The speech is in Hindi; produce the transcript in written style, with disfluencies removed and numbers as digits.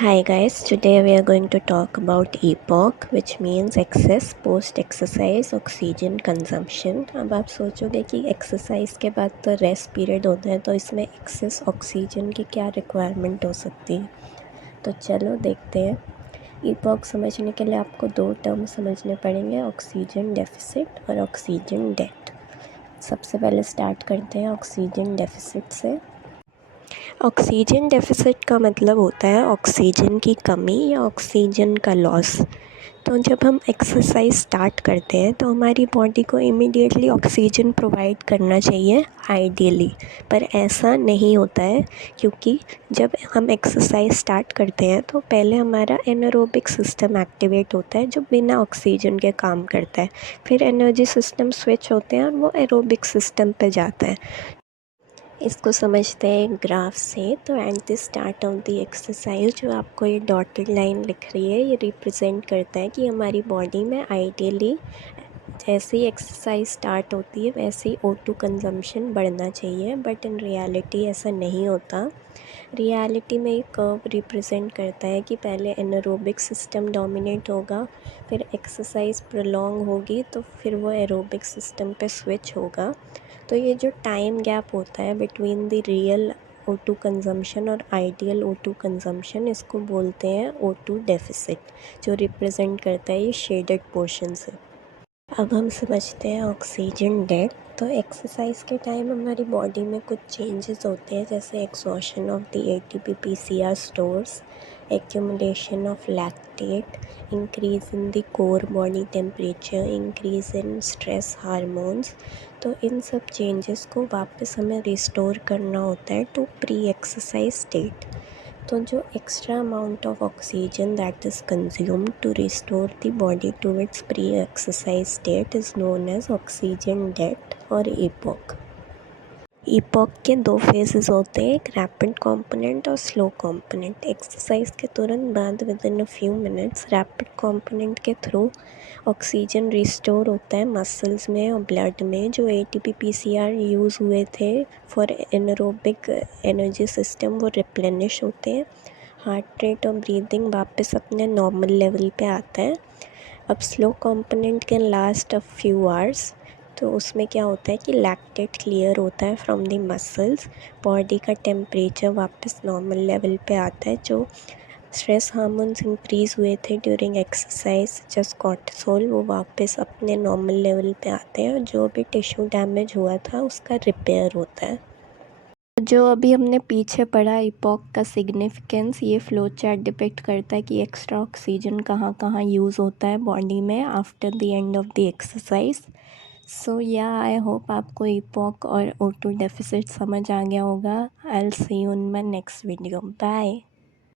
Hi guys, today we are going to talk about EPOC which means excess post exercise oxygen consumption। अब आप सोचोगे कि एक्सरसाइज के बाद तो रेस्ट पीरियड होता है, तो इसमें एक्सेस ऑक्सीजन की क्या रिक्वायरमेंट हो सकती है। तो चलो देखते हैं। EPOC समझने के लिए आपको दो टर्म समझने पड़ेंगे, ऑक्सीजन डेफिसिट और ऑक्सीजन डेट। सबसे पहले स्टार्ट करते हैं ऑक्सीजन डेफिसिट से। ऑक्सीजन डेफिसिट का मतलब होता है ऑक्सीजन की कमी या ऑक्सीजन का लॉस। तो जब हम एक्सरसाइज स्टार्ट करते हैं तो हमारी बॉडी को इमीडिएटली ऑक्सीजन प्रोवाइड करना चाहिए आइडियली, पर ऐसा नहीं होता है क्योंकि जब हम एक्सरसाइज स्टार्ट करते हैं तो पहले हमारा एनारोबिक सिस्टम एक्टिवेट होता है जो बिना ऑक्सीजन के काम करता है। फिर एनर्जी सिस्टम स्विच होते हैं और वो एरोबिक सिस्टम पे जाता है। इसको समझते हैं ग्राफ से। तो at the start of the exercise जो आपको ये डॉटेड लाइन लिख रही है, ये रिप्रेजेंट करता है कि हमारी बॉडी में आइडियली जैसे ही एक्सरसाइज स्टार्ट होती है वैसे ही O2 कंजम्पशन बढ़ना चाहिए, बट इन रियलिटी ऐसा नहीं होता। रियलिटी में ये कर्व रिप्रेजेंट करता है कि पहले एनारोबिक सिस्टम डोमिनेट होगा, फिर एक्सरसाइज प्रोलॉन्ग होगी तो फिर वो एरोबिक सिस्टम पे स्विच होगा। तो ये जो टाइम गैप होता है between the real O2 consumption और आइडियल O2 कंजम्पशन, इसको बोलते हैं O2 डेफिसिट, जो रिप्रेजेंट करता है ये शेडेड पोर्शन से। अब हम समझते हैं ऑक्सीजन डेट। तो एक्सरसाइज के टाइम हमारी बॉडी में कुछ चेंजेस होते हैं, जैसे exhaustion of the ATP PCR stores, accumulation of lactate, increase in the core body temperature, increase in stress hormones. तो इन सब चेंजेस को वापस हमें रिस्टोर करना होता है टू प्री एक्सरसाइज स्टेट। तो जो extra amount of oxygen that is consumed to restore the body to its pre exercise state is known as oxygen debt और EPOC। EPOC के दो फेजेस होते हैं, एक रैपिड कॉम्पोनेंट और स्लो कॉम्पोनेंट। एक्सरसाइज के तुरंत बाद within a few minutes rapid component के थ्रू ऑक्सीजन रिस्टोर होता है मसल्स में और ब्लड में। जो ATP PCR यूज़ हुए थे फॉर एनारोबिक एनर्जी सिस्टम वो रिप्लेनिश होते हैं। हार्ट रेट और ब्रीदिंग वापस अपने नॉर्मल लेवल पे आता है। अब slow component can last a few hours. तो उसमें क्या होता है कि लैक्टेट क्लियर होता है फ्रॉम द मसल्स, बॉडी का टेम्परेचर वापस नॉर्मल लेवल पे आता है। जो स्ट्रेस हार्मोन्स इंक्रीज़ हुए थे ड्यूरिंग एक्सरसाइज जस्ट कॉर्टिसोल, वो वापस अपने नॉर्मल लेवल पे आते हैं और जो भी टिश्यू डैमेज हुआ था उसका रिपेयर होता है। जो अभी हमने पीछे पढ़ा EPOC का सिग्निफिकेंस, ये फ्लो चार्ट डिपिक्ट करता है कि एक्स्ट्रा ऑक्सीजन कहाँ कहाँ यूज़ होता है बॉडी में after the end of the exercise. So yeah I hope आपको EPOC और O2 डेफिसिट समझ आ गया होगा। I will see you in my next video. Bye.